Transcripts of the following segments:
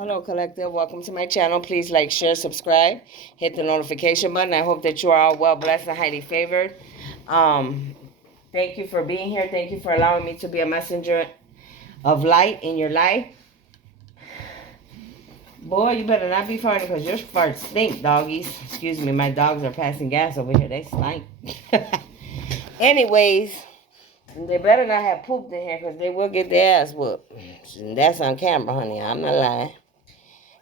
Hello, collective. Welcome to my channel. Please like, share, subscribe. Hit the notification button. I hope that you are all well blessed and highly favored. Thank you for being here. Thank you for allowing me to be a messenger of light in your life. Boy, you better not be farting because your farts stink, doggies. Excuse me, my dogs are passing gas over here. They stink. Anyways, they better not have pooped in here because they will get their ass whooped. And that's on camera, honey. I'm not lying.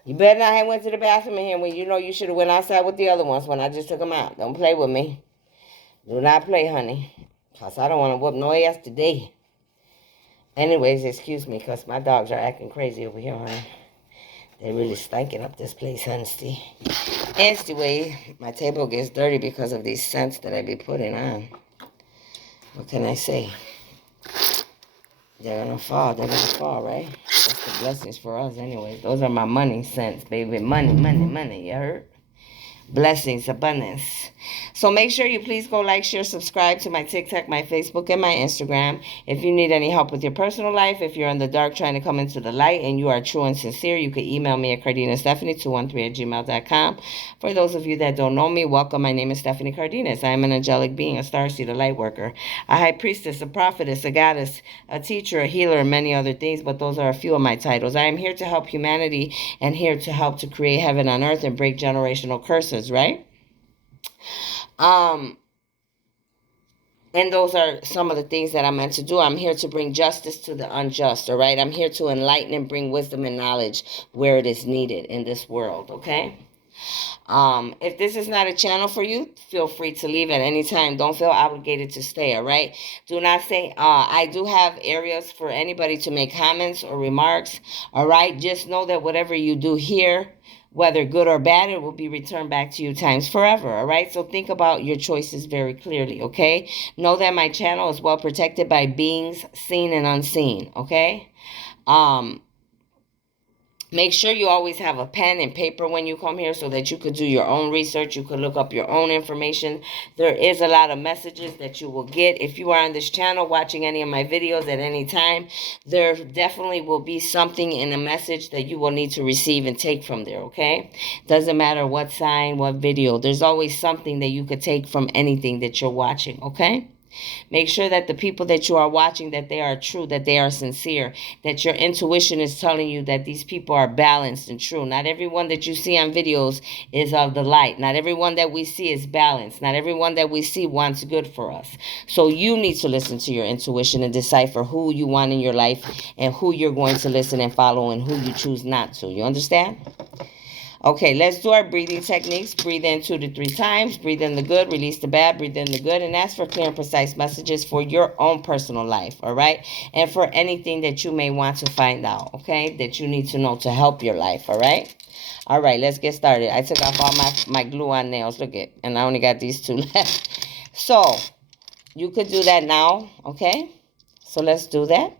You better not have went to the bathroom in here when you know you should have went outside with the other ones when I just took them out. Don't play with me. Do not play, honey. Because I don't want to whoop no ass today. Anyways, excuse me because my dogs are acting crazy over here, honey. They really stinking up this place, honestly. Anyway, my table gets dirty because of these scents that I be putting on. What can I say? They're gonna fall. They're gonna fall, right? That's the blessings for us anyways. Those are my money scents, baby. Money, money, money. You heard? Blessings, abundance. So make sure you please go like, share, subscribe to my TikTok, my Facebook, and my Instagram. If you need any help with your personal life, if you're in the dark trying to come into the light and you are true and sincere, you can email me at cardinastephanie213@gmail.com. For those of you that don't know me, welcome. My name is Stephanie Cardenas. I am an angelic being, a starseed, a light worker, a high priestess, a prophetess, a goddess, a teacher, a healer, and many other things, but those are a few of my titles. I am here to help humanity and here to help to create heaven on earth and break generational curses, right? And those are some of the things that I'm meant to do. I'm here to bring justice to the unjust, all right? I'm here to enlighten and bring wisdom and knowledge where it is needed in this world, okay? If this is not a channel for you, feel free to leave at any time. Don't feel obligated to stay, all right? Do not say, I do have areas for anybody to make comments or remarks, all right? Just know that whatever you do here, whether good or bad, it will be returned back to you times forever, all right? So think about your choices very clearly, okay? Know that my channel is well protected by beings seen and unseen, okay? Make sure you always have a pen and paper when you come here so that you could do your own research. You could look up your own information. There is a lot of messages that you will get. If you are on this channel watching any of my videos at any time, there definitely will be something in a message that you will need to receive and take from there, okay? Doesn't matter what sign, what video. There's always something that you could take from anything that you're watching, okay? Make sure that the people that you are watching, that they are true, that they are sincere, that your intuition is telling you that these people are balanced and true. Not everyone that you see on videos is of the light. Not everyone that we see is balanced. Not everyone that we see wants good for us. So you need to listen to your intuition and decipher who you want in your life and who you're going to listen and follow and who you choose not to. You understand? Okay, let's do our breathing techniques. Breathe in 2 to 3 times. Breathe in the good, release the bad, breathe in the good, and ask for clear and precise messages for your own personal life, all right? And for anything that you may want to find out, okay, that you need to know to help your life, all right? All right, let's get started. I took off all my glue-on nails, look it, and I only got these 2 left. So, you could do that now, okay? So let's do that.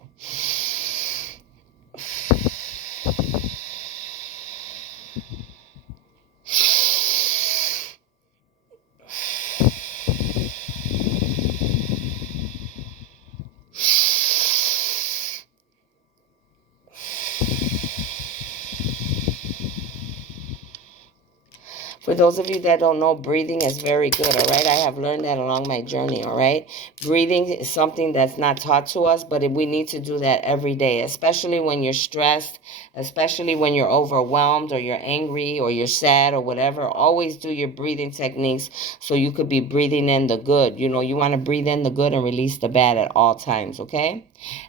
For those of you that don't know, breathing is very good, all right? I have learned that along my journey, all right? Breathing is something that's not taught to us, but we need to do that every day, especially when you're stressed, especially when you're overwhelmed or you're angry or you're sad or whatever. Always do your breathing techniques so you could be breathing in the good. You know, you want to breathe in the good and release the bad at all times, okay?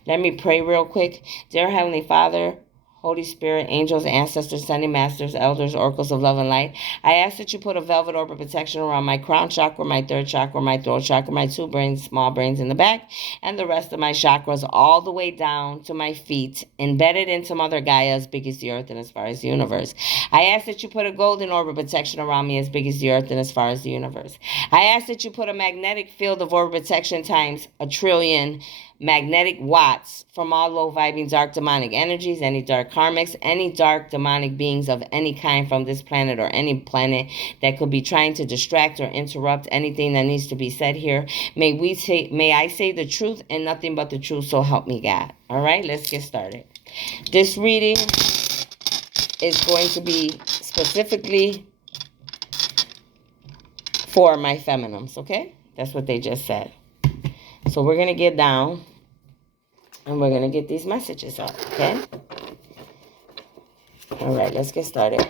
Let me pray real quick. Dear Heavenly Father, Holy Spirit, angels, ancestors, sending masters, elders, oracles of love and light, I ask that you put a velvet orb of protection around my crown chakra, my third chakra, my throat chakra, my 2 brains, small brains in the back, and the rest of my chakras all the way down to my feet, embedded into Mother Gaia as big as the earth and as far as the universe. I ask that you put a golden orb of protection around me as big as the earth and as far as the universe. I ask that you put a magnetic field of orb protection times 1,000,000,000,000 magnetic watts from all low vibing dark demonic energies, any dark karmics, any dark demonic beings of any kind from this planet or any planet that could be trying to distract or interrupt anything that needs to be said here. May I say the truth and nothing but the truth, so help me God. All right, let's get started. This reading is going to be specifically for my feminines, okay? That's what they just said. So we're going to get down and we're going to get these messages up, okay? All right, let's get started.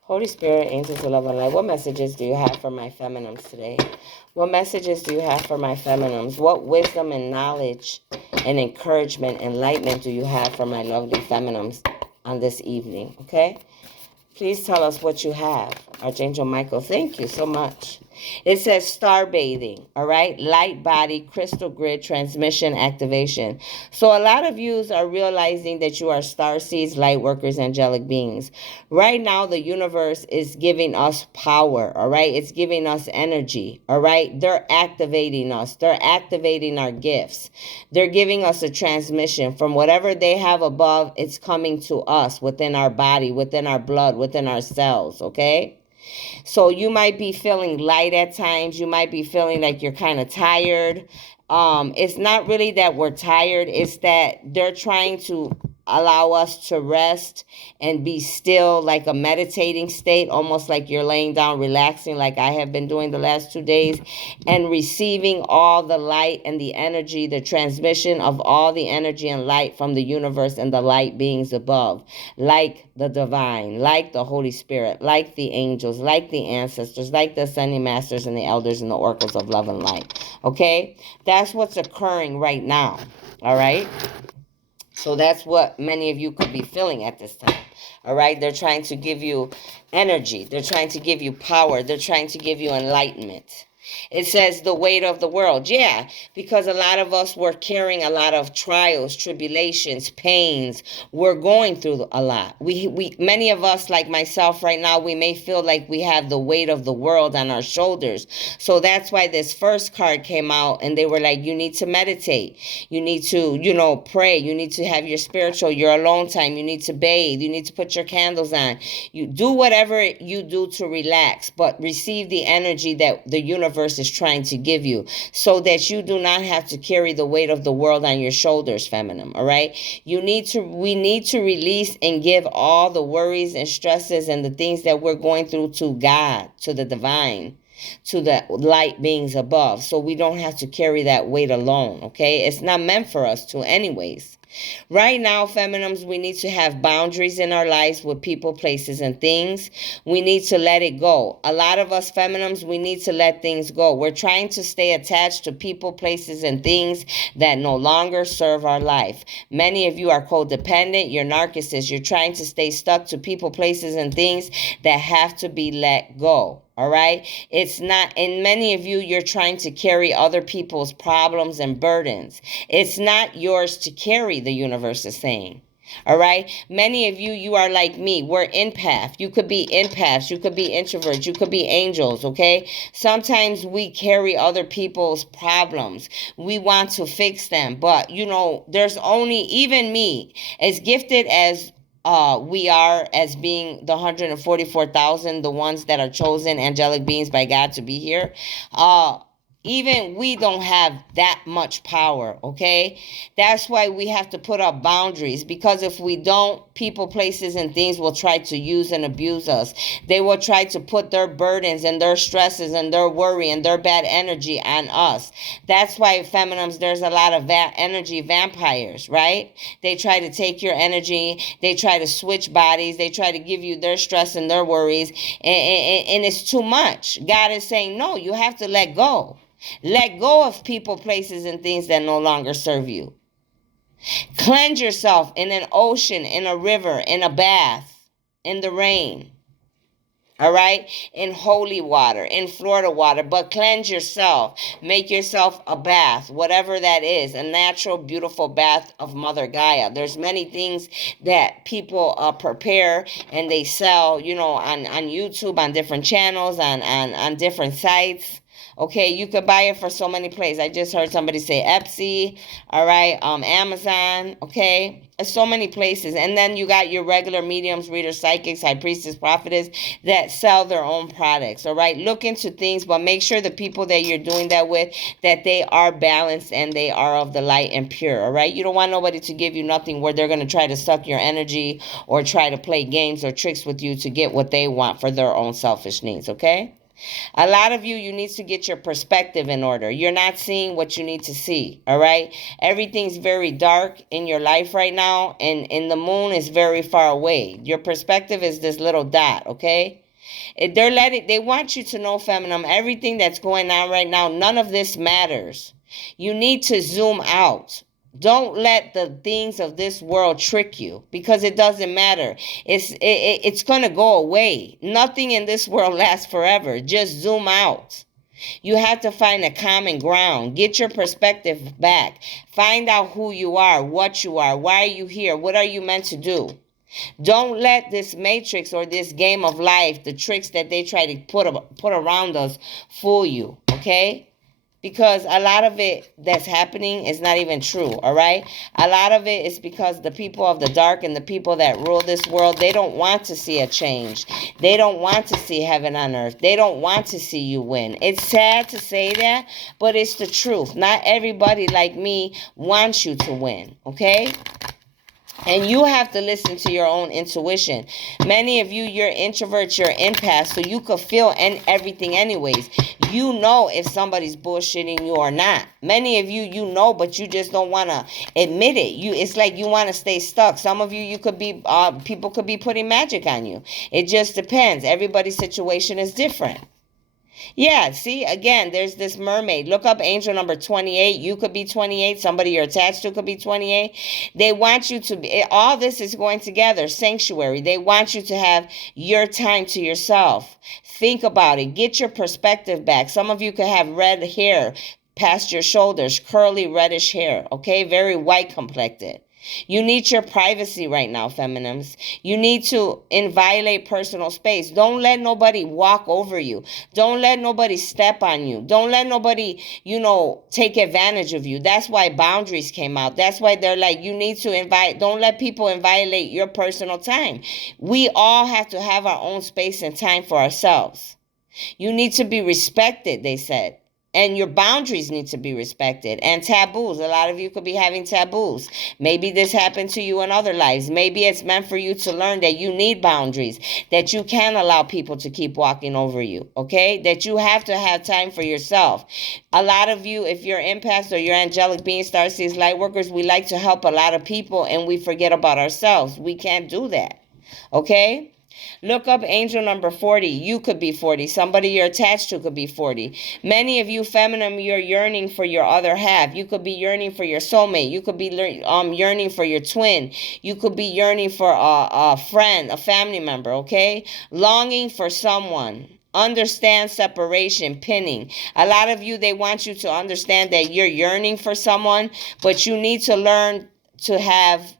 Holy Spirit, angels of love and light, what messages do you have for my feminines today? What messages do you have for my feminines? What wisdom and knowledge and encouragement, enlightenment do you have for my lovely feminines on this evening, okay? Please tell us what you have. Archangel Michael, thank you so much. It says star bathing, all right? Light body, crystal grid, transmission, activation. So a lot of you are realizing that you are star seeds, light workers, angelic beings. Right now, the universe is giving us power, all right? It's giving us energy, all right? They're activating us. They're activating our gifts. They're giving us a transmission from whatever they have above. It's coming to us within our body, within our blood, within our cells, okay? So you might be feeling light at times. You might be feeling like you're kind of tired. It's not really that we're tired. It's that they're trying to allow us to rest and be still, like a meditating state, almost like you're laying down, relaxing, like I have been doing the last 2 days, and receiving all the light and the energy, the transmission of all the energy and light from the universe and the light beings above, like the divine, like the Holy Spirit, like the angels, like the ancestors, like the ascending masters and the elders and the oracles of love and light. Okay? That's what's occurring right now. All right? So that's what many of you could be feeling at this time. All right? They're trying to give you energy. They're trying to give you power. They're trying to give you enlightenment. It says the weight of the world. Yeah, because a lot of us were carrying a lot of trials, tribulations, pains. We're going through a lot. We many of us, like myself right now, we may feel like we have the weight of the world on our shoulders. So that's why this first card came out and they were like, you need to meditate. You need to, pray. You need to have your alone time. You need to bathe. You need to put your candles on. You do whatever you do to relax, but receive the energy that the universe is trying to give you so that you do not have to carry the weight of the world on your shoulders, feminine, all right? We need to release and give all the worries and stresses and the things that we're going through to God, to the divine, to the light beings above, so we don't have to carry that weight alone, okay? It's not meant for us to anyways. Right now, feminines, we need to have boundaries in our lives with people, places, and things. We need to let it go. A lot of us feminines, we need to let things go. We're trying to stay attached to people, places, and things that no longer serve our life. Many of you are codependent. You're narcissists. You're trying to stay stuck to people, places, and things that have to be let go. All right? It's not, and many of you, you're trying to carry other people's problems and burdens. It's not yours to carry, the universe is saying. All right? Many of you, you are like me. We're empath. You could be empaths. You could be introverts. You could be angels, okay? Sometimes we carry other people's problems. We want to fix them. But, there's only, even me, as gifted as we are, as being the 144,000, the ones that are chosen angelic beings by God to be here, even we don't have that much power, okay? That's why we have to put up boundaries, because if we don't, people, places, and things will try to use and abuse us. They will try to put their burdens and their stresses and their worry and their bad energy on us. That's why, feminines, there's a lot of energy vampires, right? They try to take your energy. They try to switch bodies. They try to give you their stress and their worries, and it's too much. God is saying, no, you have to let go. Let go of people, places, and things that no longer serve you. Cleanse yourself in an ocean, in a river, in a bath, in the rain. All right? In holy water, in Florida water. But cleanse yourself. Make yourself a bath, whatever that is. A natural, beautiful bath of Mother Gaia. There's many things that people prepare and they sell, on YouTube, on different channels, on different sites. Okay, you could buy it for so many places. I just heard somebody say Etsy, all right, Amazon, okay? There's so many places. And then you got your regular mediums, readers, psychics, high priestess, prophetess that sell their own products, all right? Look into things, but make sure the people that you're doing that with, that they are balanced and they are of the light and pure, all right? You don't want nobody to give you nothing where they're going to try to suck your energy or try to play games or tricks with you to get what they want for their own selfish needs, okay? A lot of you need to get your perspective in order. You're not seeing what you need to see, all right? Everything's very dark in your life right now, and the moon is very far away. Your perspective is this little dot, okay? They want you to know, feminine, everything that's going on right now, none of this matters. You need to zoom out. Don't let the things of this world trick you, because it doesn't matter. It's going to go away. Nothing in this world lasts forever. Just zoom out. You have to find a common ground. Get your perspective back. Find out who you are, what you are, why are you here, what are you meant to do. Don't let this matrix or this game of life, the tricks that they try to put around us, fool you, okay? Because a lot of it that's happening is not even true, all right? A lot of it is because the people of the dark and the people that rule this world, they don't want to see a change. They don't want to see heaven on earth. They don't want to see you win. It's sad to say that, but it's the truth. Not everybody like me wants you to win, okay? And you have to listen to your own intuition. Many of you, you're introverts, you're empaths, so you could feel everything anyways. You know if somebody's bullshitting you or not. Many of you, you know, but you just don't want to admit it. It's like you want to stay stuck. Some of you could be, people could be putting magic on you. It just depends. Everybody's situation is different. Yeah, see, again, there's this mermaid. Look up angel number 28. You could be 28. Somebody you're attached to could be 28. They want you to be, all this is going together, sanctuary. They want you to have your time to yourself. Think about it. Get your perspective back. Some of you could have red hair past your shoulders, curly reddish hair, okay? Very white complected. You need your privacy right now, feminines. You need to inviolate personal space. Don't let nobody walk over you. Don't let nobody step on you. Don't let nobody, take advantage of you. That's why boundaries came out. That's why they're like, you need to don't let people violate your personal time. We all have to have our own space and time for ourselves. You need to be respected, they said. And your boundaries need to be respected. And taboos. A lot of you could be having taboos. Maybe this happened to you in other lives. Maybe it's meant for you to learn that you need boundaries. That you can't allow people to keep walking over you. Okay? That you have to have time for yourself. A lot of you, if you're empaths or you're angelic beings, starseeds, light workers, we like to help a lot of people and we forget about ourselves. We can't do that. Okay? Look up angel number 40. You could be 40. Somebody you're attached to could be 40. Many of you feminine, you're yearning for your other half. You could be yearning for your soulmate. You could be yearning for your twin. You could be yearning for a friend, a family member, okay? Longing for someone. Understand separation, pinning. A lot of you, they want you to understand that you're yearning for someone, but you need to learn to have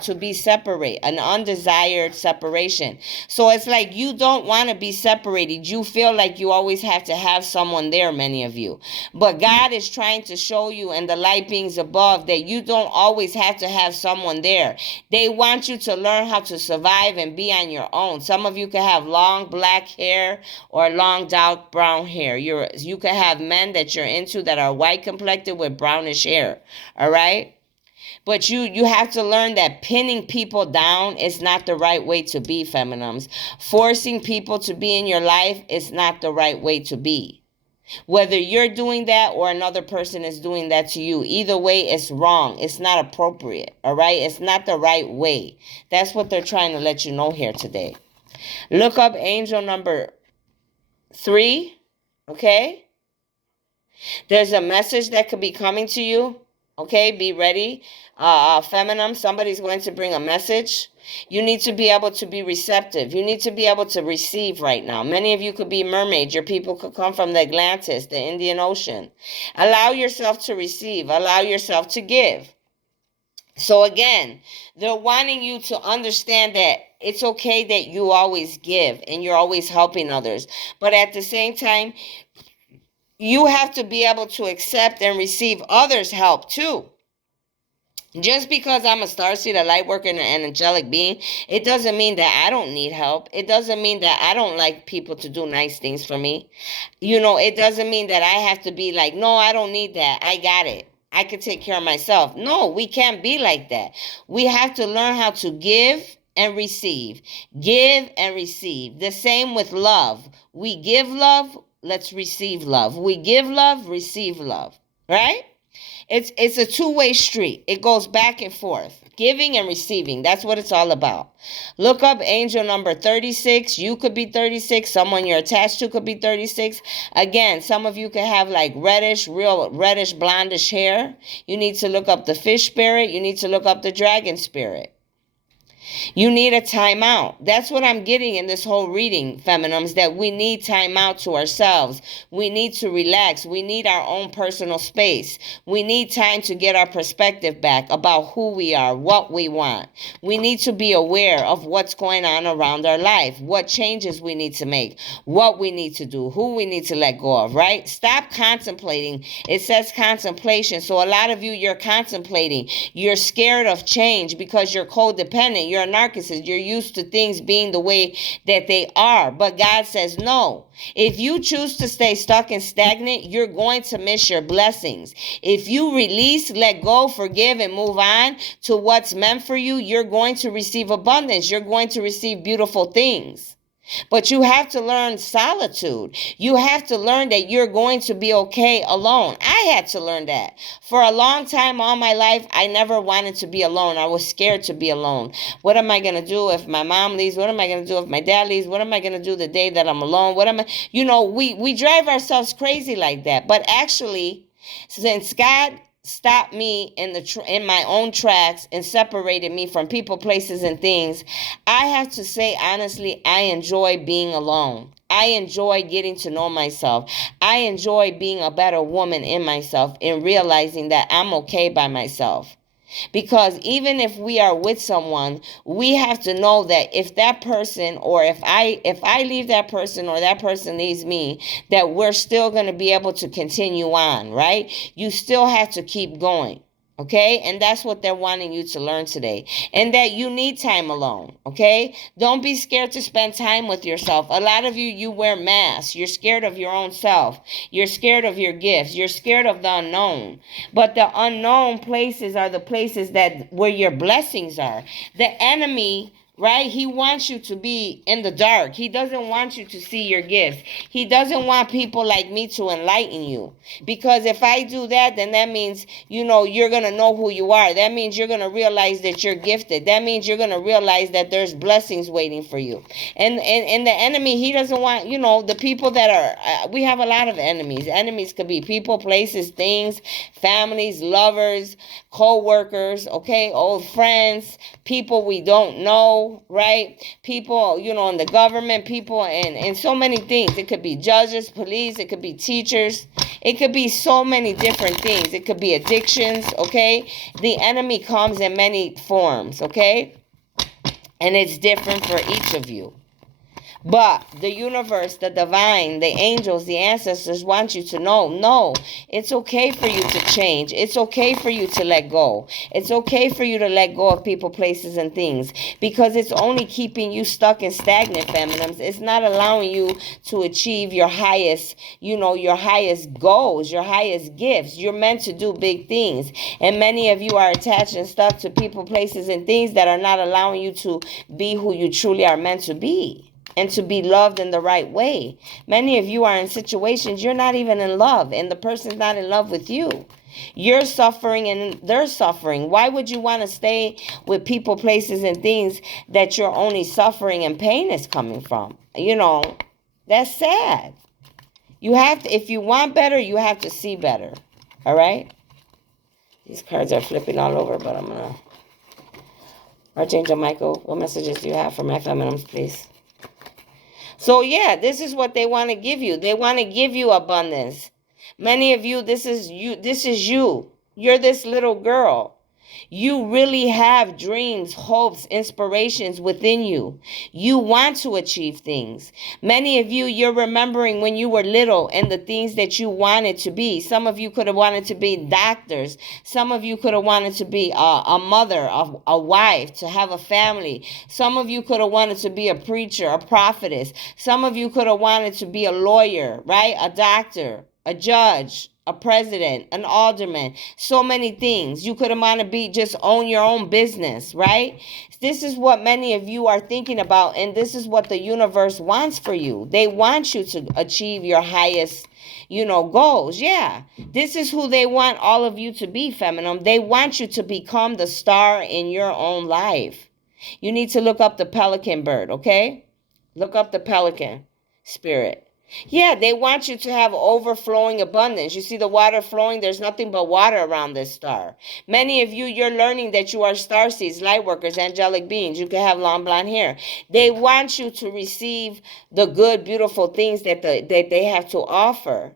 to be separate, an undesired separation. So it's like you don't want to be separated. You feel like you always have to have someone there, many of you. But God is trying to show you, and the light beings above, that you don't always have to have someone there. They want you to learn how to survive and be on your own. Some of you can have long black hair or long dark brown hair. You can have men that you're into that are white complected with brownish hair. All right? But you have to learn that pinning people down is not the right way to be, feminines. Forcing people to be in your life is not the right way to be. Whether you're doing that or another person is doing that to you, either way, it's wrong. It's not appropriate, all right? It's not the right way. That's what they're trying to let you know here today. Look up angel number 3, okay? There's a message that could be coming to you. Okay, be ready. Feminine, somebody's going to bring a message. You need to be able to be receptive. You need to be able to receive right now. Many of you could be mermaids. Your people could come from the Atlantis, the Indian Ocean. Allow yourself to receive. Allow yourself to give. So again, they're wanting you to understand that it's okay that you always give and you're always helping others. But at the same time, you have to be able to accept and receive others' help too. Just because I'm a starseed, a light worker, and an angelic being, it doesn't mean that I don't need help. It doesn't mean that I don't like people to do nice things for me. It doesn't mean that I have to be like, no, I don't need that. I got it. I can take care of myself. No, we can't be like that. We have to learn how to give and receive. Give and receive. The same with love. We give love, let's receive love. We give love, receive love. Right? It's a two-way street. It goes back and forth. Giving and receiving. That's what it's all about. Look up angel number 36. You could be 36. Someone you're attached to could be 36. Again, some of you could have like real reddish, blondish hair. You need to look up the fish spirit. You need to look up the dragon spirit. You need a timeout. That's what I'm getting in this whole reading, feminines, that we need time out to ourselves. We need to relax. We need our own personal space. We need time to get our perspective back about who we are, what we want. We need to be aware of what's going on around our life, what changes we need to make, what we need to do, who we need to let go of, right? Stop contemplating. It says contemplation. So a lot of you, you're contemplating. You're scared of change because you're codependent. You're a narcissist. You're used to things being the way that they are. But God says no. If you choose to stay stuck and stagnant, you're going to miss your blessings. If you release, let go, forgive, and move on to what's meant for you, you're going to receive abundance. You're going to receive beautiful things. But you have to learn solitude. You have to learn that you're going to be okay alone. I had to learn that. For a long time, all my life, I never wanted to be alone. I was scared to be alone. What am I going to do if my mom leaves? What am I going to do if my dad leaves? What am I going to do the day that I'm alone? We drive ourselves crazy like that. But actually, since God stopped me in my own tracks and separated me from people, places, and things, I have to say honestly, I enjoy being alone. I enjoy getting to know myself. I enjoy being a better woman in myself and realizing that I'm okay by myself. Because even if we are with someone, we have to know that if that person, or if I leave that person, or that person leaves me, that we're still going to be able to continue on, right? You still have to keep going. Okay? And that's what they're wanting you to learn today. And that you need time alone. Okay? Don't be scared to spend time with yourself. A lot of you wear masks. You're scared of your own self. You're scared of your gifts. You're scared of the unknown. But the unknown places are the places where your blessings are. The enemy, right? He wants you to be in the dark. He doesn't want you to see your gifts. He doesn't want people like me to enlighten you. Because if I do that, then that means, you're going to know who you are. That means you're going to realize that you're gifted. That means you're going to realize that there's blessings waiting for you. And the enemy, he doesn't want, the people that are, we have a lot of enemies. Enemies could be people, places, things, families, lovers, co-workers, okay, old friends, people we don't know, right? People, in the government, people and so many things. It could be judges, police, it could be teachers. It could be so many different things. It could be addictions, okay? The enemy comes in many forms, okay? And it's different for each of you. But the universe, the divine, the angels, the ancestors want you to know, no, it's okay for you to change. It's okay for you to let go. It's okay for you to let go of people, places, and things, because it's only keeping you stuck and stagnant, feminines. It's not allowing you to achieve your highest, your highest goals, your highest gifts. You're meant to do big things. And many of you are attached and stuck to people, places, and things that are not allowing you to be who you truly are meant to be. And to be loved in the right way. Many of you are in situations you're not even in love, and the person's not in love with you. You're suffering and they're suffering. Why would you want to stay with people, places, and things that you're only suffering and pain is coming from? That's sad. You have to, if you want better, you have to see better. All right? These cards are flipping all over, but I'm going to... Archangel Michael, what messages do you have for my feminines, please? So yeah, this is what they want to give you. They want to give you abundance. Many of you, this is you. You're this little girl. You really have dreams, hopes, inspirations within you. You want to achieve things. Many of you, you're remembering when you were little and the things that you wanted to be. Some of you could have wanted to be doctors. Some of you could have wanted to be a mother, a wife, to have a family. Some of you could have wanted to be a preacher, a prophetess. Some of you could have wanted to be a lawyer, right? A doctor, a judge, a president, an alderman, so many things. You could have wanted to be just own your own business, right? This is what many of you are thinking about, and this is what the universe wants for you. They want you to achieve your highest, goals. Yeah, this is who they want all of you to be, feminine. They want you to become the star in your own life. You need to look up the pelican bird, okay? Look up the pelican spirit. Yeah, they want you to have overflowing abundance. You see the water flowing? There's nothing but water around this star. Many of you, you're learning that you are star seeds, light workers, angelic beings. You can have long blonde hair. They want you to receive the good, beautiful things that they have to offer.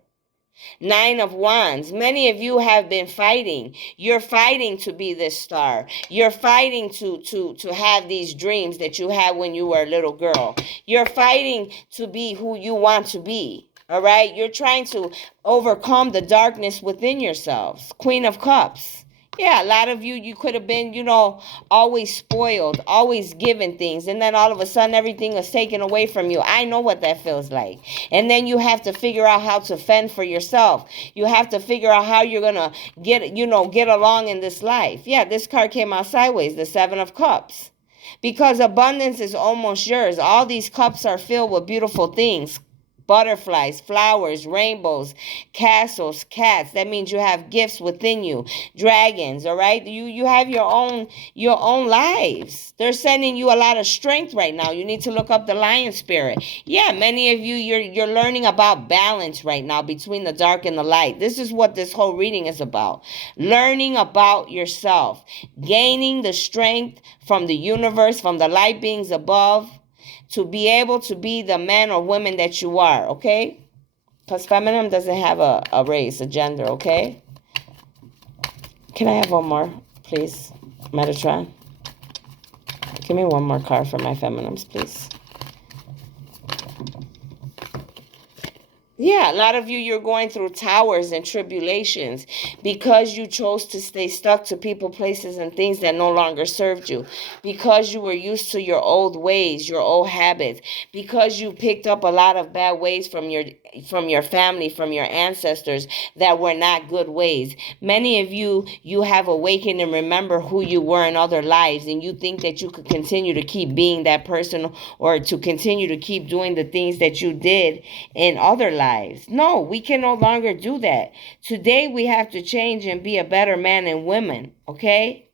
Nine of Wands. Many of you have been fighting. You're fighting to be this star. You're fighting to have these dreams that you had when you were a little girl. You're fighting to be who you want to be. All right? You're trying to overcome the darkness within yourselves. Queen of Cups. Yeah, a lot of you could have been, always spoiled, always given things. And then all of a sudden everything is taken away from you. I know what that feels like. And then you have to figure out how to fend for yourself. You have to figure out how you're going to get along in this life. Yeah, this card came out sideways, the Seven of Cups. Because abundance is almost yours. All these cups are filled with beautiful things. Butterflies, flowers, rainbows, castles, cats. That means you have gifts within you. Dragons, all right? You have your own lives. They're sending you a lot of strength right now. You need to look up the lion spirit. Yeah, many of you, you're learning about balance right now between the dark and the light. This is what this whole reading is about. Learning about yourself, gaining the strength from the universe, from the light beings above, to be able to be the man or woman that you are, okay? Because feminine doesn't have a race, a gender, okay? Can I have one more, please? Metatron? Give me one more card for my feminines, please. Yeah, a lot of you, you're going through towers and tribulations because you chose to stay stuck to people, places, and things that no longer served you. Because you were used to your old ways, your old habits. Because you picked up a lot of bad ways from your family, from your ancestors that were not good ways. Many of you, you have awakened and remember who you were in other lives, and you think that you could continue to keep being that person or to continue to keep doing the things that you did in other lives. No, we can no longer do that. Today we have to change and be a better man and woman, okay?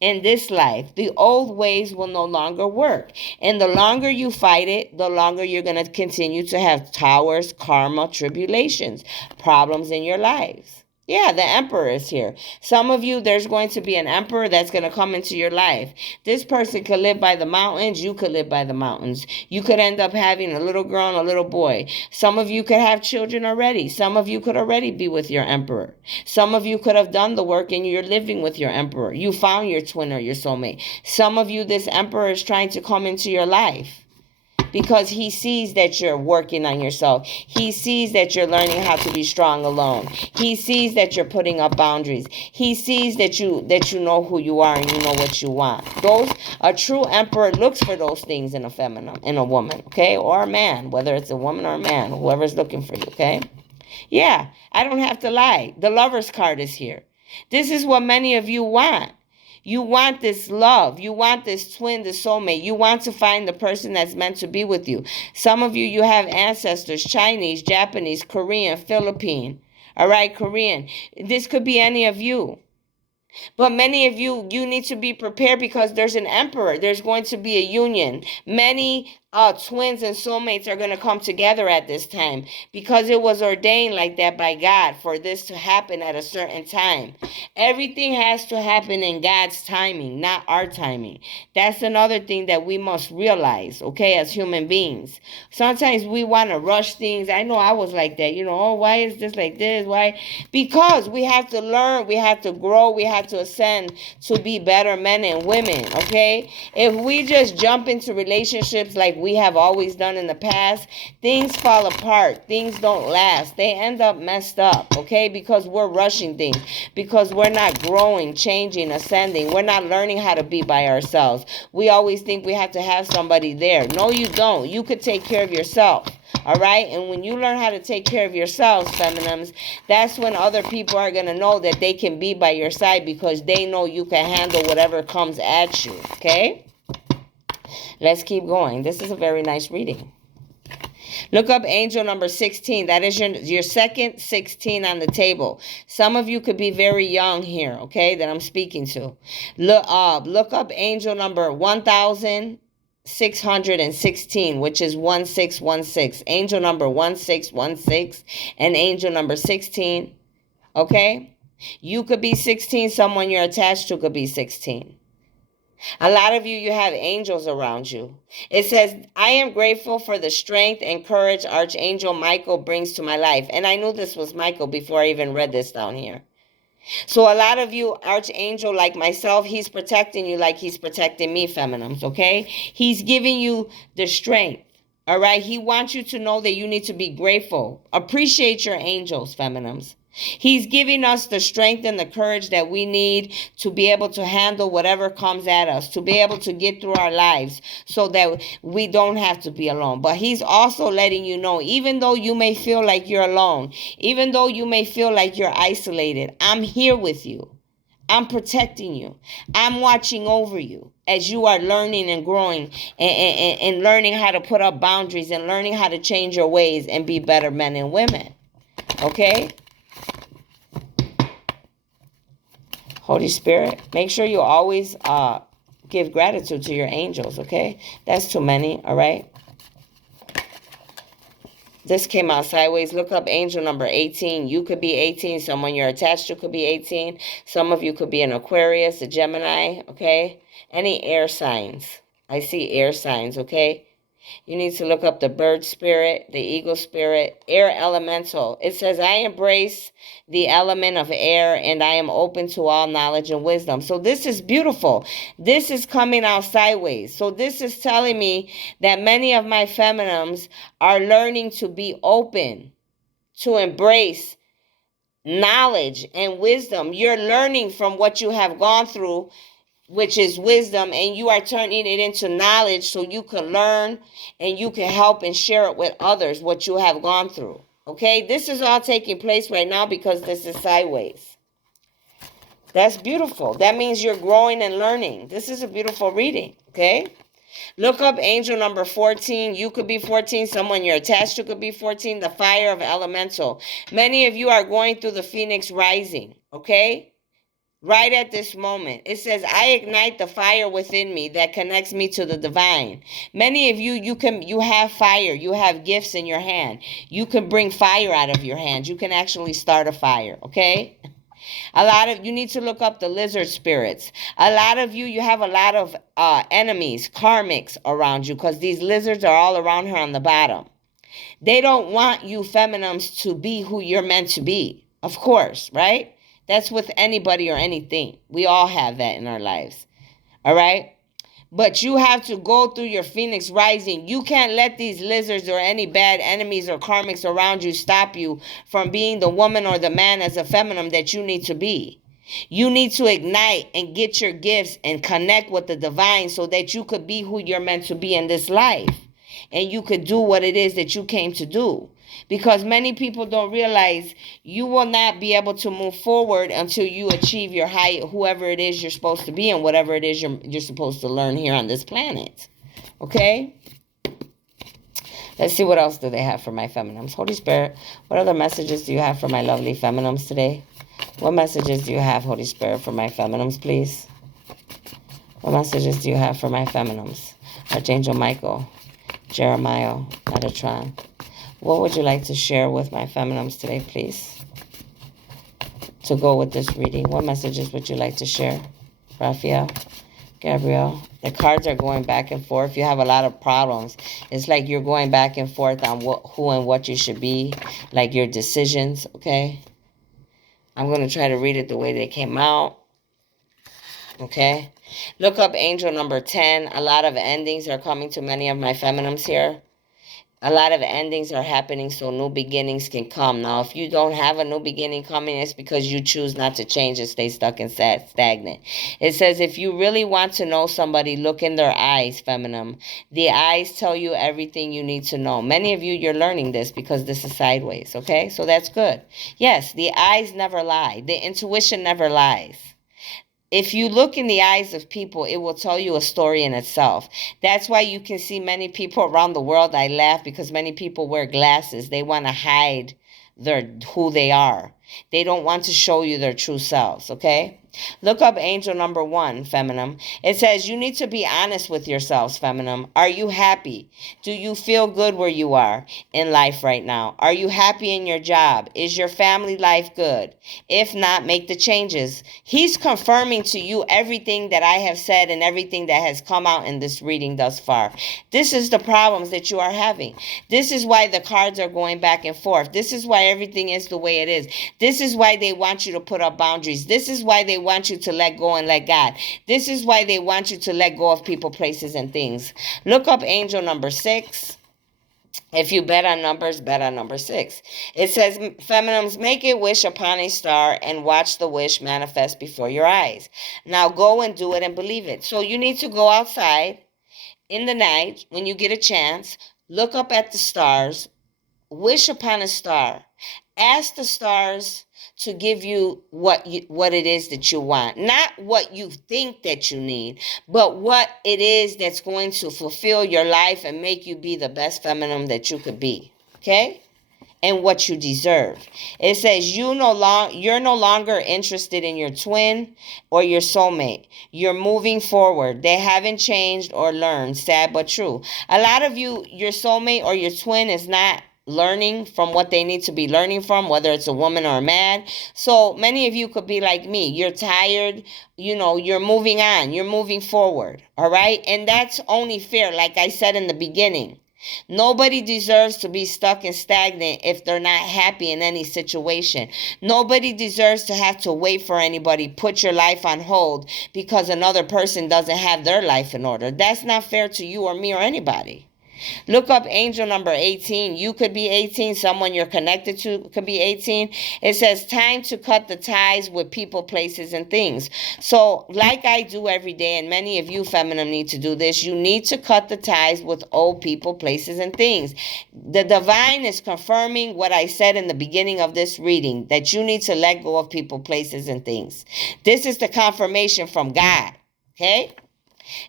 In this life, the old ways will no longer work. And the longer you fight it, the longer you're going to continue to have towers, karma, tribulations, problems in your lives. Yeah, the emperor is here. Some of you, there's going to be an emperor that's going to come into your life. This person could live by the mountains. You could live by the mountains. You could end up having a little girl and a little boy. Some of you could have children already. Some of you could already be with your emperor. Some of you could have done the work and you're living with your emperor. You found your twin or your soulmate. Some of you, this emperor is trying to come into your life because he sees that you're working on yourself. He sees that you're learning how to be strong alone. He sees that you're putting up boundaries. He sees that you know who you are and you know what you want. A true emperor looks for those things in a feminine, in a woman, okay? Or a man, whether it's a woman or a man, whoever's looking for you, okay? Yeah, I don't have to lie. The Lover's card is here. This is what many of you want. You want this love. You want this twin, this soulmate. You want to find the person that's meant to be with you. Some of you, you have ancestors, Chinese, Japanese, Korean, Philippine. All right, Korean. This could be any of you. But many of you, you need to be prepared because there's an emperor. There's going to be a union. Many twins and soulmates are going to come together at this time, because it was ordained like that by God for this to happen at a certain time. Everything has to happen in God's timing, not our timing. That's another thing that we must realize, okay, as human beings. Sometimes we want to rush things. I know I was like that, oh, why is this like this? Why? Because we have to learn, we have to grow, we have to ascend to be better men and women, okay? If we just jump into relationships like we have always done in the past, things fall apart. Things don't last. They end up messed up, okay? Because we're rushing things. Because we're not growing, changing, ascending. We're not learning how to be by ourselves. We always think we have to have somebody there. No, you don't. You could take care of yourself. All right? And when you learn how to take care of yourselves, feminines, that's when other people are going to know that they can be by your side, because they know you can handle whatever comes at you. Okay? Let's keep going. This is a very nice reading. Look up angel number 16. That is your second 16 on the table. Some of you could be very young here, okay, that I'm speaking to. Look up angel number 1616, which is 1616. Angel number 1616 and angel number 16, okay? You could be 16. Someone you're attached to could be 16. A lot of you have angels around you. It says, I am grateful for the strength and courage Archangel Michael brings to my life. And I knew this was Michael before I even read this down here. So a lot of you, Archangel, like myself, he's protecting you like he's protecting me, feminines, okay? He's giving you the strength, all right? He wants you to know that you need to be grateful. Appreciate your angels, feminines. He's giving us the strength and the courage that we need to be able to handle whatever comes at us, to be able to get through our lives so that we don't have to be alone. But he's also letting you know, even though you may feel like you're alone, even though you may feel like you're isolated, I'm here with you. I'm protecting you. I'm watching over you as you are learning and growing and learning how to put up boundaries and learning how to change your ways and be better men and women. Okay? Holy Spirit, make sure you always give gratitude to your angels, okay? That's too many, all right? This came out sideways. Look up angel number 18. You could be 18. Someone you're attached to could be 18. Some of you could be an Aquarius, a Gemini, okay? Any air signs. I see air signs, okay? You need to look up the bird spirit, the eagle spirit, air elemental. It says, I embrace the element of air and I am open to all knowledge and wisdom. So this is beautiful. This is coming out sideways. So this is telling me that many of my feminines are learning to be open, to embrace knowledge and wisdom. You're learning from what you have gone through, which is wisdom, and you are turning it into knowledge so you can learn and you can help and share it with others, what you have gone through. Okay, this is all taking place right now because this is sideways. That's beautiful. That means you're growing and learning. This is a beautiful reading, okay? Look up angel number 14. You could be 14. Someone you're attached to could be 14. The fire of elemental. Many of you are going through the phoenix rising, okay? Right at this moment, it says, I ignite the fire within me that connects me to the divine. Many of you, you have fire. You have gifts in your hand. You can bring fire out of your hand. You can actually start a fire, okay? You need to look up the lizard spirits. A lot of you have a lot of enemies, karmics around you, because these lizards are all around here on the bottom. They don't want you feminines to be who you're meant to be, of course, right? That's with anybody or anything. We all have that in our lives. All right? But you have to go through your phoenix rising. You can't let these lizards or any bad enemies or karmics around you stop you from being the woman or the man as a feminine that you need to be. You need to ignite and get your gifts and connect with the divine so that you could be who you're meant to be in this life. And you could do what it is that you came to do. Because many people don't realize you will not be able to move forward until you achieve your height, whoever it is you're supposed to be and whatever it is you're supposed to learn here on this planet. Okay? Let's see what else do they have for my feminines. Holy Spirit, what other messages do you have for my lovely feminines today? What messages do you have, Holy Spirit, for my feminines, please? What messages do you have for my feminines? Archangel Michael, Jeremiah, Metatron. What would you like to share with my feminines today, please? To go with this reading, what messages would you like to share? Raphael, Gabrielle. The cards are going back and forth. You have a lot of problems. It's like you're going back and forth on who and what you should be, like your decisions, okay? I'm going to try to read it the way they came out, okay? Look up angel number 10. A lot of endings are coming to many of my feminines here. A lot of endings are happening so new beginnings can come. Now, if you don't have a new beginning coming, it's because you choose not to change and stay stuck and stagnant. It says, if you really want to know somebody, look in their eyes, feminine. The eyes tell you everything you need to know. Many of you, you're learning this because this is sideways, okay? So that's good. Yes, the eyes never lie. The intuition never lies. If you look in the eyes of people, it will tell you a story in itself. That's why you can see many people around the world. I laugh because many people wear glasses. They want to hide who they are. They don't want to show you their true selves, okay? Look up angel number 1, feminine. It says you need to be honest with yourselves, feminine. Are you happy? Do you feel good where you are in life right now? Are you happy in your job? Is your family life good? If not, make the changes. He's confirming to you everything that I have said and everything that has come out in this reading thus far. This is the problems that you are having. This is why the cards are going back and forth. This is why everything is the way it is. This is why they want you to put up boundaries. This is why they want you to let go and let God. This is why they want you to let go of people, places, and things. Look up angel number 6. If you bet on numbers, bet on number 6. It says, feminines, make a wish upon a star and watch the wish manifest before your eyes. Now go and do it and believe it. So you need to go outside in the night when you get a chance, look up at the stars, wish upon a star. Ask the stars to give you what it is that you want. Not what you think that you need, but what it is that's going to fulfill your life and make you be the best feminine that you could be. Okay? And what you deserve. It says you're no longer interested in your twin or your soulmate. You're moving forward. They haven't changed or learned. Sad but true. A lot of you, your soulmate or your twin is not learning from what they need to be learning from, whether it's a woman or a man. So many of you could be like me. You're tired. You're moving on. You're moving forward. All right. And that's only fair. Like I said in the beginning. Nobody deserves to be stuck and stagnant if they're not happy in any situation. Nobody deserves to have to wait for anybody, put your life on hold because another person doesn't have their life in order. That's not fair to you or me or anybody. Look up angel number 18. You could be 18. Someone you're connected to could be 18. It says time to cut the ties with people, places, and things. So like I do every day, and many of you feminine need to do this, you need to cut the ties with old people, places, and things. The divine is confirming what I said in the beginning of this reading, that you need to let go of people, places, and things. This is the confirmation from God. Okay?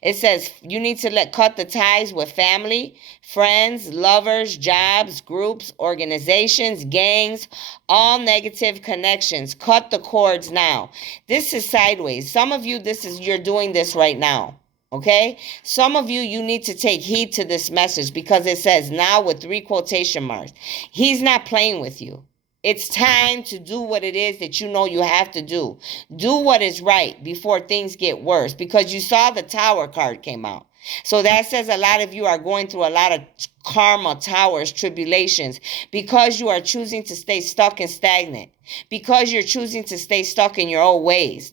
It says you need to cut the ties with family, friends, lovers, jobs, groups, organizations, gangs, all negative connections. Cut the cords now. This is sideways. Some of you, you're doing this right now. Okay? Some of you, you need to take heed to this message because it says now with 3 quotation marks. He's not playing with you. It's time to do what it is that you know you have to do. Do what is right before things get worse, because you saw the Tower card came out. So that says a lot of you are going through a lot of karma, towers, tribulations, because you are choosing to stay stuck and stagnant, because you're choosing to stay stuck in your old ways.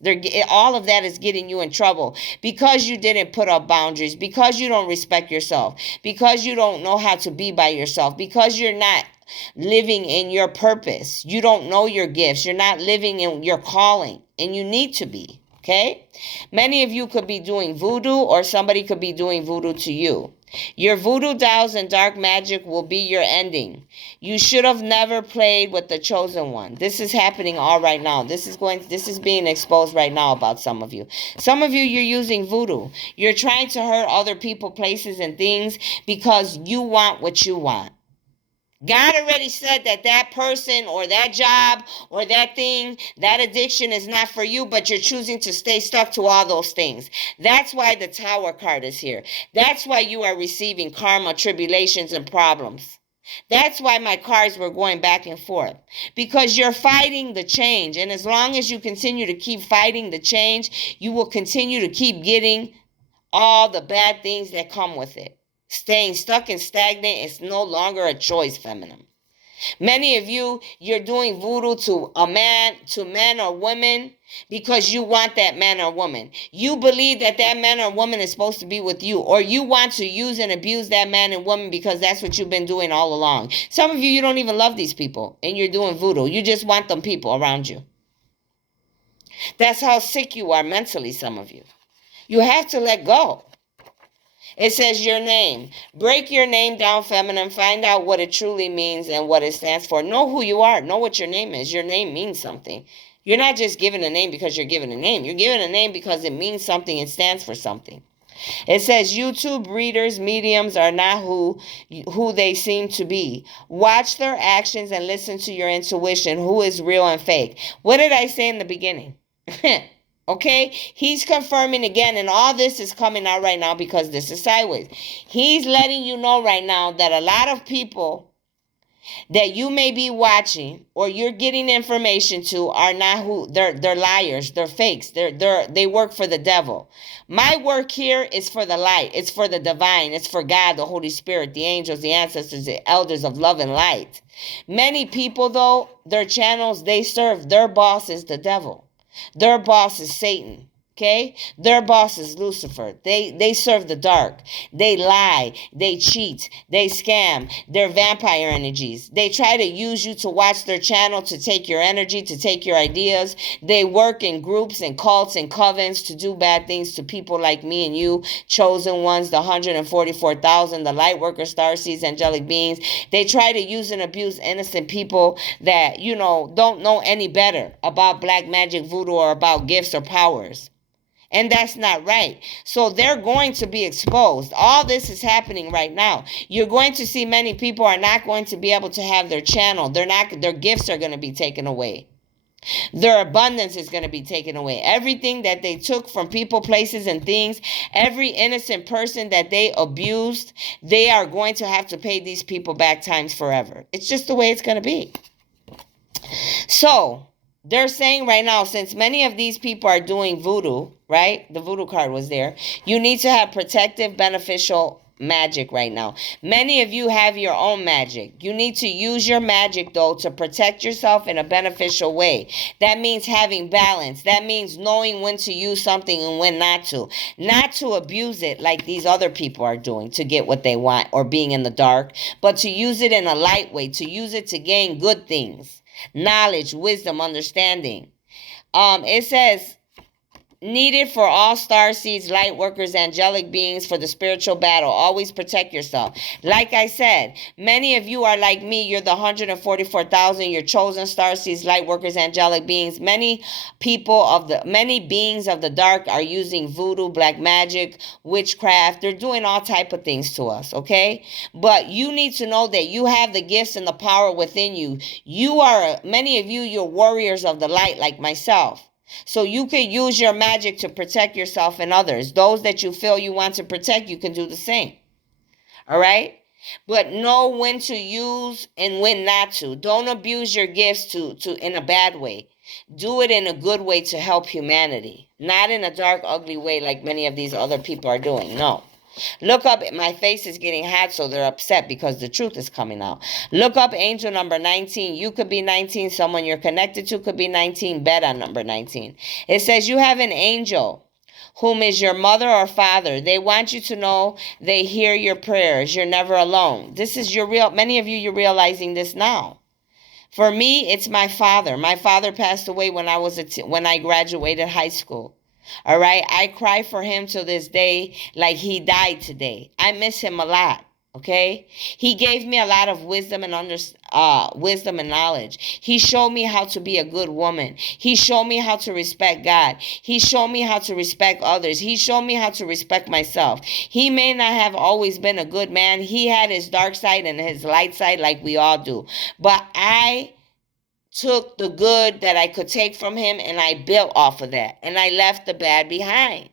All of that is getting you in trouble because you didn't put up boundaries, because you don't respect yourself, because you don't know how to be by yourself, because you're not living in your purpose. You don't know your gifts. You're not living in your calling, and you need to be. Okay? Many of you could be doing voodoo, or somebody could be doing voodoo to you. Your voodoo dolls and dark magic will be your ending. You should have never played with the chosen one. This is happening all right now. This is being exposed right now about some of you. Some of you, you're using voodoo. You're trying to hurt other people, places, and things because you want what you want. God already said that that person or that job or that thing, that addiction is not for you, but you're choosing to stay stuck to all those things. That's why the Tower card is here. That's why you are receiving karma, tribulations, and problems. That's why my cards were going back and forth, because you're fighting the change. And as long as you continue to keep fighting the change, you will continue to keep getting all the bad things that come with it. Staying stuck and stagnant is no longer a choice, feminine. Many of you, you're doing voodoo to a man, to men or women, because you want that man or woman. You believe that that man or woman is supposed to be with you, or you want to use and abuse that man and woman because that's what you've been doing all along. Some of you, you don't even love these people and you're doing voodoo. You just want them people around you. That's how sick you are mentally, some of you. You have to let go. It says your name. Break your name down, feminine. Find out what it truly means and what it stands for. Know who you are. Know what your name is. Your name means something. You're not just given a name because you're given a name. You're given a name because it means something. It stands for something. It says YouTube readers, mediums are not who they seem to be. Watch their actions and listen to your intuition. Who is real and fake? What did I say in the beginning? Okay, he's confirming again, and all this is coming out right now because this is sideways. He's letting you know right now that a lot of people that you may be watching or you're getting information to are not who they're liars, they're fakes, they work for the devil. My work here is for the light, it's for the divine, it's for God, the Holy Spirit, the angels, the ancestors, the elders of love and light. Many people, though, their channels they serve, their boss is the devil. Their boss is Satan. Okay? Their boss is Lucifer. They serve the dark. They lie. They cheat. They scam. They're vampire energies. They try to use you to watch their channel to take your energy, to take your ideas. They work in groups and cults and covens to do bad things to people like me and you, chosen ones, the 144,000, the light workers, starseeds, angelic beings. They try to use and abuse innocent people that, don't know any better about black magic, voodoo, or about gifts or powers. And that's not right. So they're going to be exposed. All this is happening right now. You're going to see many people are not going to be able to have their channel. Their gifts are going to be taken away. Their abundance is going to be taken away. Everything that they took from people, places, and things, every innocent person that they abused, they are going to have to pay these people back times forever. It's just the way it's going to be. So they're saying right now, since many of these people are doing voodoo, right? The voodoo card was there. You need to have protective, beneficial magic right now. Many of you have your own magic. You need to use your magic, though, to protect yourself in a beneficial way. That means having balance. That means knowing when to use something and when not to. Not to abuse it like these other people are doing to get what they want or being in the dark, but to use it in a light way, to use it to gain good things. Knowledge, wisdom, understanding. It says needed for all star seeds, light workers, angelic beings for the spiritual battle. Always protect yourself. Like I said, many of you are like me. You're the 144,000. You're chosen star seeds, light workers, angelic beings. Many beings of the dark are using voodoo, black magic, witchcraft. They're doing all type of things to us, okay? But you need to know that you have the gifts and the power within you. Many of you, you're warriors of the light like myself. So you could use your magic to protect yourself and others. Those that you feel you want to protect, you can do the same. All right? But know when to use and when not to. Don't abuse your gifts to in a bad way. Do it in a good way to help humanity. Not in a dark, ugly way like many of these other people are doing. No. Look up, my face is getting hot, so they're upset because the truth is coming out. Look up angel number 19. You could be 19. Someone you're connected to could be 19. Bet on number 19. It says you have an angel whom is your mother or father. They want you to know they hear your prayers. You're never alone. This is many of you, you're realizing this now. For me, it's my father. My father passed away when I graduated high school. All right. I cry for him to this day like he died today. I miss him a lot. Okay, he gave me a lot of wisdom and wisdom and knowledge. He showed me how to be a good woman. He showed me how to respect God. He showed me how to respect others. He showed me how to respect myself. He may not have always been a good man. He had his dark side and his light side, like we all do. But I took the good that I could take from him and I built off of that. And I left the bad behind.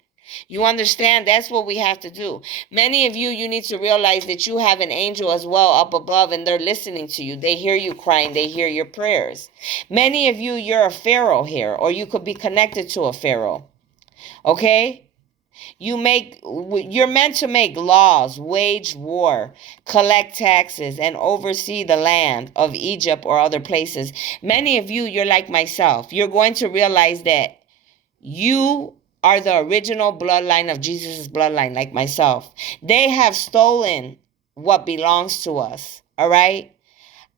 You understand? That's what we have to do. Many of you, you need to realize that you have an angel as well up above and they're listening to you. They hear you crying. They hear your prayers. Many of you, you're a pharaoh here, or you could be connected to a pharaoh. Okay? You're meant to make laws, wage war, collect taxes, and oversee the land of Egypt or other places. Many of you, you're like myself. You're going to realize that you are the original bloodline of Jesus' bloodline, like myself. They have stolen what belongs to us, all right?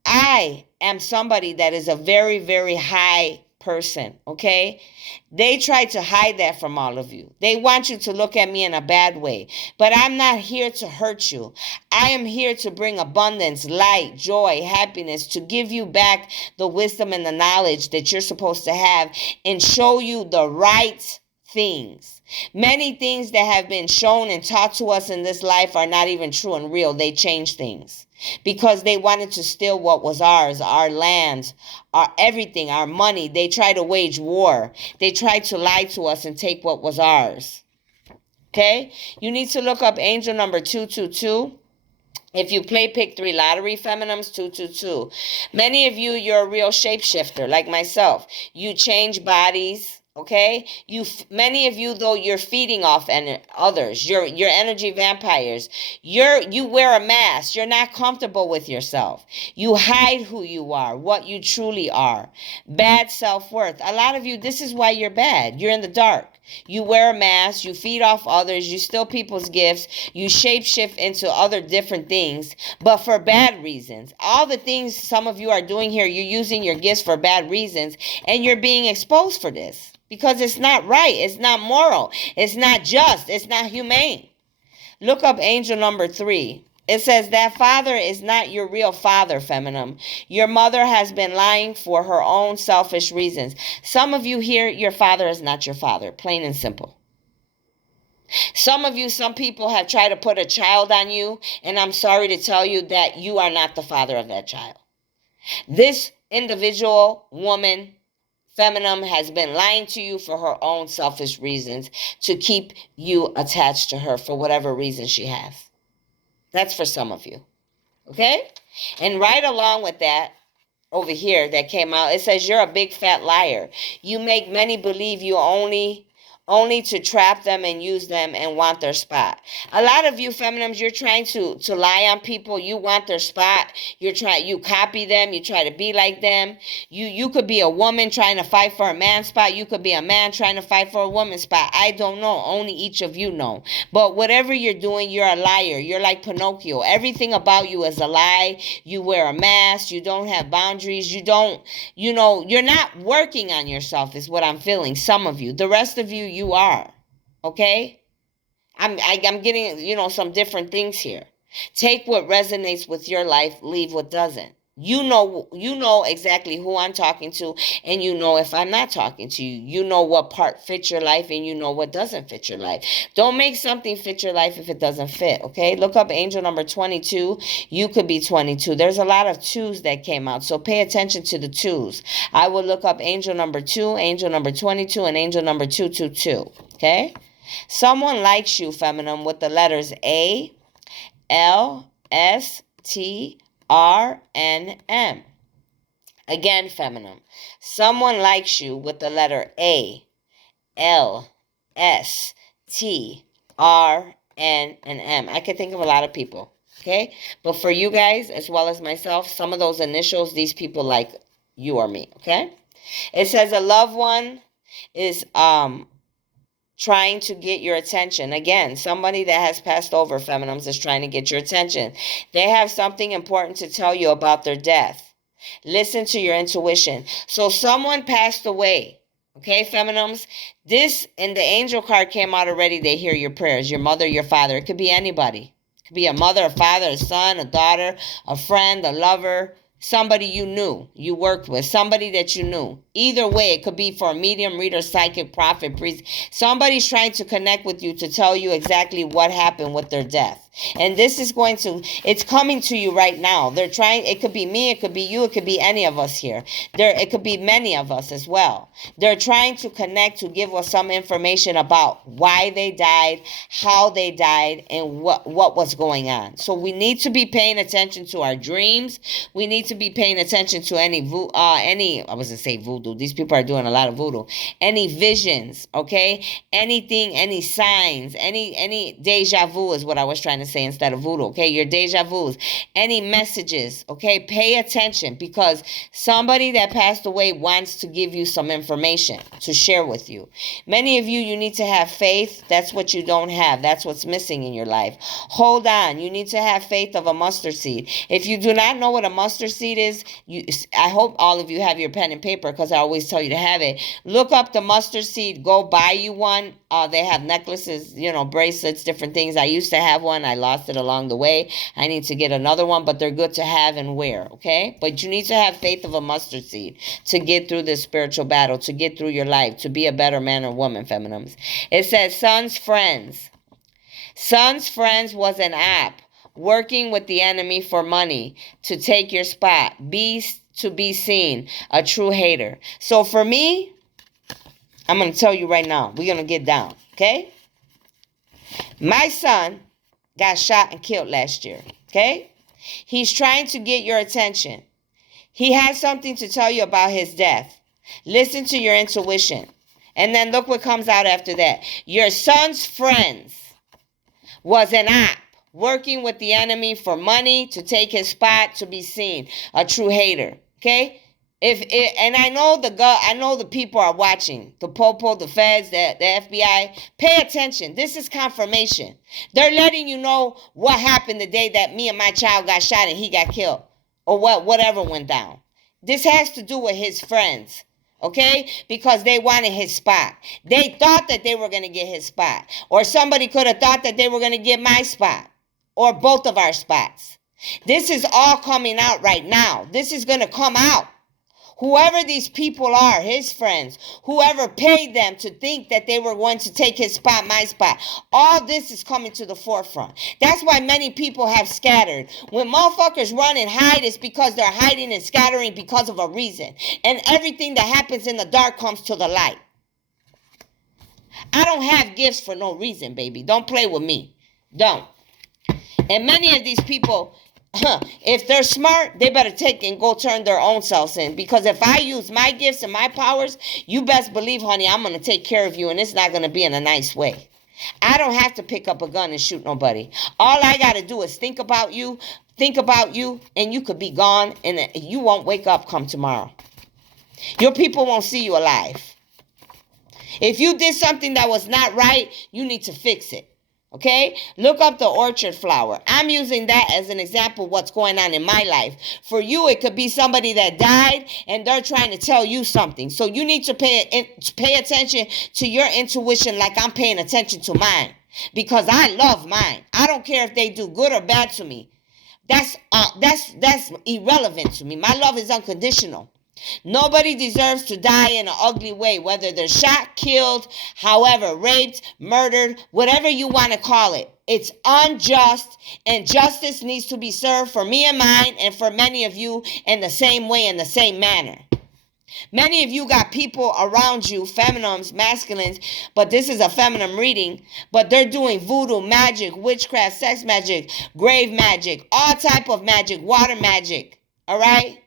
I am somebody that is a very, very high person, okay? They try to hide that from all of you. They want you to look at me in a bad way. But I'm not here to hurt you. I am here to bring abundance, light, joy, happiness, to give you back the wisdom and the knowledge that you're supposed to have and show you the right things. Many things that have been shown and taught to us in this life are not even true and real. They change things because they wanted to steal what was ours, our land, our everything, our money. They tried to wage war. They tried to lie to us and take what was ours. Okay? You need to look up angel number 222. If you play Pick 3 Lottery, Feminines, 222. Many of you, you're a real shapeshifter, like myself. You change bodies. Okay, many of you, though, you're feeding off others. You're energy vampires. You wear a mask. You're not comfortable with yourself. You hide who you are, what you truly are. Bad self-worth. A lot of you, this is why you're bad. You're in the dark. You wear a mask, you feed off others, you steal people's gifts, you shapeshift into other different things, but for bad reasons. All the things some of you are doing here, you're using your gifts for bad reasons, and you're being exposed for this because it's not right, it's not moral, it's not just, it's not humane. Look up angel number 3. It says that father is not your real father, feminine. Your mother has been lying for her own selfish reasons. Some of you here, your father is not your father, plain and simple. Some of you, some people have tried to put a child on you, and I'm sorry to tell you that you are not the father of that child. This individual woman, feminine, has been lying to you for her own selfish reasons to keep you attached to her for whatever reason she has. That's for some of you. Okay? And right along with that, over here that came out, it says you're a big fat liar. You make many believe you only to trap them and use them and want their spot. A lot of you feminines, you're trying to lie on people. You want their spot. You copy them. You try to be like them. You could be a woman trying to fight for a man's spot. You could be a man trying to fight for a woman's spot. I don't know. Only each of you know. But whatever you're doing, you're a liar. You're like Pinocchio. Everything about you is a lie. You wear a mask. You don't have boundaries. You're not working on yourself is what I'm feeling. Some of you. The rest of you, you are. Okay? I'm getting, some different things here. Take what resonates with your life, leave what doesn't. You know exactly who I'm talking to, and you know if I'm not talking to you. You know what part fits your life, and you know what doesn't fit your life. Don't make something fit your life if it doesn't fit, okay? Look up angel number 22. You could be 22. There's a lot of 2s that came out, so pay attention to the 2s. I will look up angel number 2, angel number 22, and angel number 222, okay? Someone likes you, feminine, with the letters A, L, S, T, R, N, M. Again, feminine. Someone likes you with the letter A, L, S, T, R, N, and M. I can think of a lot of people, okay? But for you guys, as well as myself, some of those initials, these people like you or me, okay? It says a loved one is trying to get your attention. Again, somebody that has passed over, feminines, is trying to get your attention. They have something important to tell you about their death. Listen to your intuition. So someone passed away. Okay, feminines? This, and the angel card came out already. They hear your prayers. Your mother, your father. It could be anybody. Could be a mother, a father, a son, a daughter, a friend, a lover, somebody you knew, you worked with, somebody that you knew. Either way, it could be for a medium, reader, psychic, prophet, priest. Somebody's trying to connect with you to tell you exactly what happened with their death. And this is it's coming to you right now. They're trying, it could be me, it could be you, it could be any of us here. It could be many of us as well. They're trying to connect to give us some information about why they died, how they died, and what was going on. So we need to be paying attention to our dreams. We need to be paying attention to I was gonna say voodoo. These people are doing a lot of voodoo. Any visions, okay? Anything, any signs, any deja vu is what I was trying to say instead of voodoo, okay? Your deja vus, any messages, okay? Pay attention, because somebody that passed away wants to give you some information to share with you. Many of you need to have faith. That's what you don't have. That's what's missing in your life. Hold on. You need to have faith of a mustard seed. If you do not know what a mustard seed is, I hope all of you have your pen and paper, because I always tell you to have it. Look up the mustard seed. Go buy you one. They have necklaces, bracelets, different things. I used to have one. I lost it along the way. I need to get another one, but they're good to have and wear, okay? But you need to have faith of a mustard seed to get through this spiritual battle, to get through your life, to be a better man or woman, feminines. It says Son's Friends. Son's Friends was an app working with the enemy for money to take your spot. To be seen, a true hater. So for me, I'm going to tell you right now, we're going to get down, okay? My son got shot and killed last year, okay? He's trying to get your attention. He has something to tell you about his death. Listen to your intuition. And then look what comes out after that. Your Son's Friends was an app working with the enemy for money to take his spot, to be seen, a true hater, okay? And I know the people are watching, the popo, the feds, the FBI. Pay attention. This is confirmation. They're letting you know what happened the day that me and my child got shot and he got killed, or whatever went down. This has to do with his friends, okay? Because they wanted his spot. They thought that they were going to get his spot, or somebody could have thought that they were going to get my spot, or both of our spots. This is all coming out right now. This is going to come out. Whoever these people are, his friends, whoever paid them to think that they were going to take his spot, my spot, all this is coming to the forefront. That's why many people have scattered. When motherfuckers run and hide, it's because they're hiding and scattering because of a reason. And everything that happens in the dark comes to the light. I don't have gifts for no reason, baby. Don't play with me. Don't. And many of these people, if they're smart, they better take and go turn their own selves in. Because if I use my gifts and my powers, you best believe, honey, I'm going to take care of you, and it's not going to be in a nice way. I don't have to pick up a gun and shoot nobody. All I got to do is think about you, and you could be gone, and you won't wake up come tomorrow. Your people won't see you alive. If you did something that was not right, you need to fix it. Okay? Look up the orchard flower. I'm using that as an example of what's going on in my life. For you, it could be somebody that died and they're trying to tell you something. So you need to pay attention to your intuition like I'm paying attention to mine. Because I love mine. I don't care if they do good or bad to me. That's irrelevant to me. My love is unconditional. Nobody deserves to die in an ugly way, whether they're shot, killed, however, raped, murdered, whatever you want to call it. It's unjust, and justice needs to be served for me and mine, and for many of you in the same way, in the same manner. Many of you got people around you, feminines, masculines, but this is a feminine reading, but they're doing voodoo, magic, witchcraft, sex magic, grave magic, all type of magic, water magic, all right?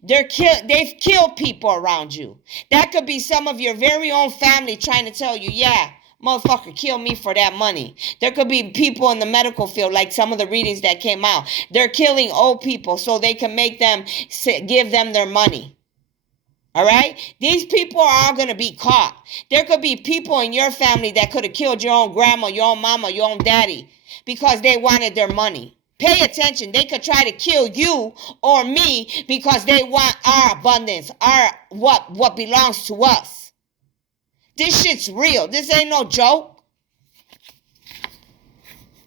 They've killed people around you. That could be some of your very own family trying to tell you, yeah, motherfucker, kill me for that money. There could be people in the medical field, like some of the readings that came out. They're killing old people so they can make them give them their money. All right? These people are all going to be caught. There could be people in your family that could have killed your own grandma, your own mama, your own daddy because they wanted their money. Pay attention. They could try to kill you or me because they want our abundance, what belongs to us. This shit's real. This ain't no joke.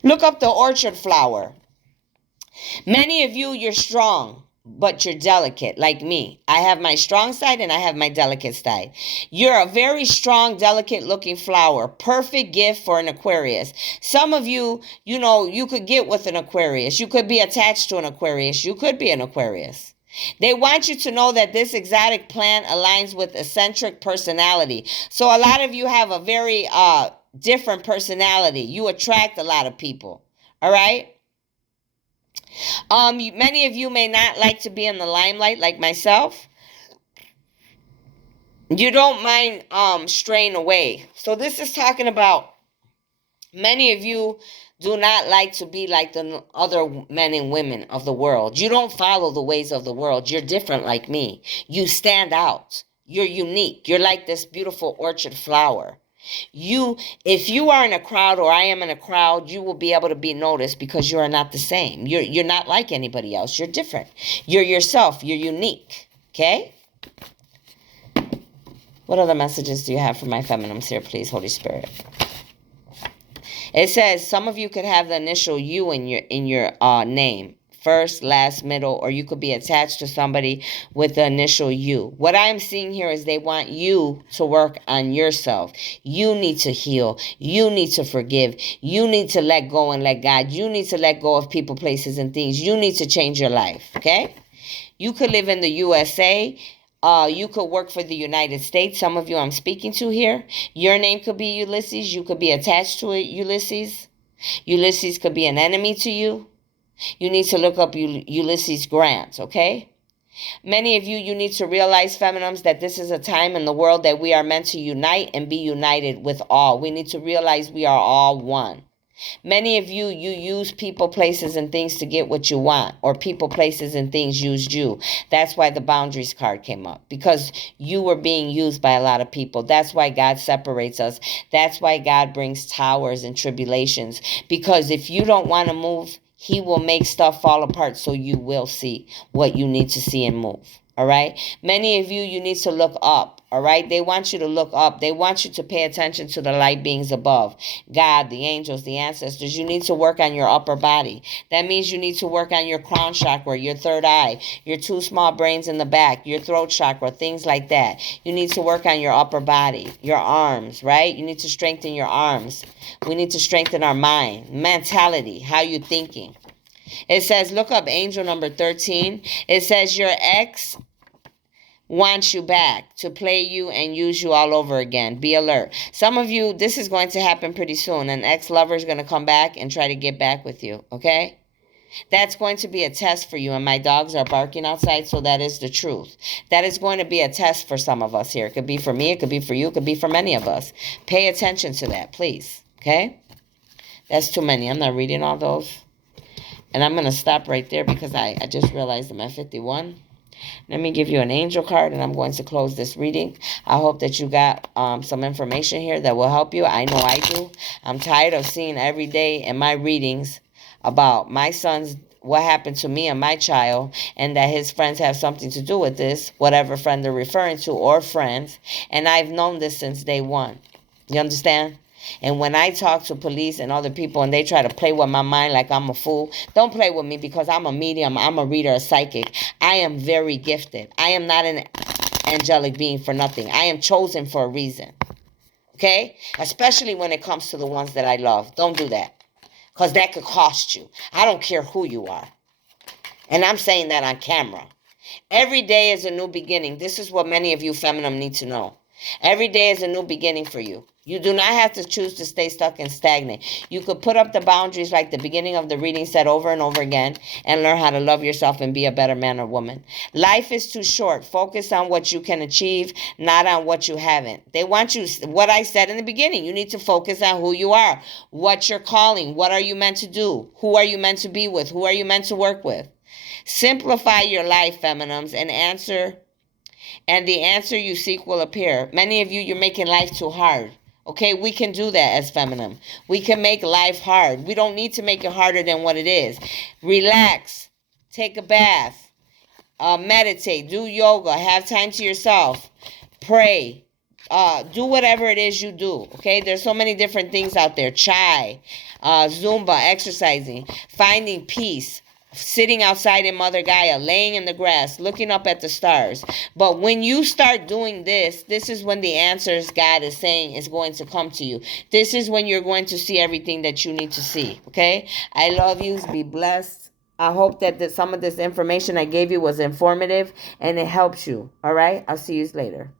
Look up the orchard flower. Many of you, you're strong, but you're delicate, like me. I have my strong side and I have my delicate side. You're a very strong, delicate looking flower. Perfect gift for an Aquarius. Some of you, you could get with an Aquarius. You could be attached to an Aquarius. You could be an Aquarius. They want you to know that this exotic plant aligns with eccentric personality. So a lot of you have a very different personality. You attract a lot of people. All right? Many of you may not like to be in the limelight like myself. You don't mind straying away. So this is talking about many of you do not like to be like the other men and women of the world. You don't follow the ways of the world. You're different like me. You stand out. You're unique. You're like this beautiful orchard flower. If you are in a crowd or I am in a crowd, you will be able to be noticed because you are not the same. You're not like anybody else. You're different. You're yourself. You're unique. Okay? What other messages do you have for my feminines here, please, Holy Spirit? It says some of you could have the initial U in your name. First, last, middle, or you could be attached to somebody with the initial U. What I'm seeing here is they want you to work on yourself. You need to heal. You need to forgive. You need to let go and let God. You need to let go of people, places, and things. You need to change your life, okay? You could live in the USA. You could work for the United States. Some of you I'm speaking to here. Your name could be Ulysses. You could be attached to it, Ulysses. Ulysses could be an enemy to you. You need to look up Ulysses Grant, okay? Many of you, you need to realize, feminines, that this is a time in the world that we are meant to unite and be united with all. We need to realize we are all one. Many of you, you use people, places, and things to get what you want, or people, places, and things used you. That's why the boundaries card came up, because you were being used by a lot of people. That's why God separates us. That's why God brings towers and tribulations, because if you don't want to move, He will make stuff fall apart so you will see what you need to see and move. All right. Many of you, you need to look up. All right. They want you to look up. They want you to pay attention to the light beings above. God, the angels, the ancestors. You need to work on your upper body. That means you need to work on your crown chakra, your third eye, your two small brains in the back, your throat chakra, things like that. You need to work on your upper body, your arms, right? You need to strengthen your arms. We need to strengthen our mind, mentality, how you're thinking. It says, look up angel number 13. It says your ex wants you back to play you and use you all over again. Be alert. Some of you, this is going to happen pretty soon. An ex-lover is going to come back and try to get back with you, okay? That's going to be a test for you. And my dogs are barking outside, so that is the truth. That is going to be a test for some of us here. It could be for me. It could be for you. It could be for many of us. Pay attention to that, please, okay? That's too many. I'm not reading all those. And I'm going to stop right there because I just realized I'm at 51. Let me give you an angel card, and I'm going to close this reading. I hope that you got some information here that will help you. I know I do. I'm tired of seeing every day in my readings about my son's, what happened to me and my child, and that his friends have something to do with this, whatever friend they're referring to or friends. And I've known this since day one. You understand? And when I talk to police and other people and they try to play with my mind like I'm a fool, don't play with me, because I'm a medium, I'm a reader, a psychic. I am very gifted. I am not an angelic being for nothing. I am chosen for a reason. Okay? Especially when it comes to the ones that I love. Don't do that, because that could cost you. I don't care who you are. And I'm saying that on camera. Every day is a new beginning. This is what many of you feminine need to know. Every day is a new beginning for you. You do not have to choose to stay stuck and stagnant. You could put up the boundaries like the beginning of the reading said over and over again, and learn how to love yourself and be a better man or woman. Life is too short. Focus on what you can achieve, not on what you haven't. They want you, what I said in the beginning, you need to focus on who you are, what you're calling, what are you meant to do, who are you meant to be with, who are you meant to work with. Simplify your life, feminines, and the answer you seek will appear. Many of you, you're making life too hard. Okay, we can do that as feminine. We can make life hard. We don't need to make it harder than what it is. Relax. Take a bath. Meditate. Do yoga. Have time to yourself. Pray. Do whatever it is you do. Okay, there's so many different things out there. Chai, Zumba, exercising, finding peace, sitting outside in Mother Gaia, laying in the grass, looking up at the stars. But when you start doing this is when the answers God is saying is going to come to you. This is when you're going to see everything that you need to see. Okay, I love you. Be blessed. I hope that some of this information I gave you was informative and it helps you. All right, I'll see you later.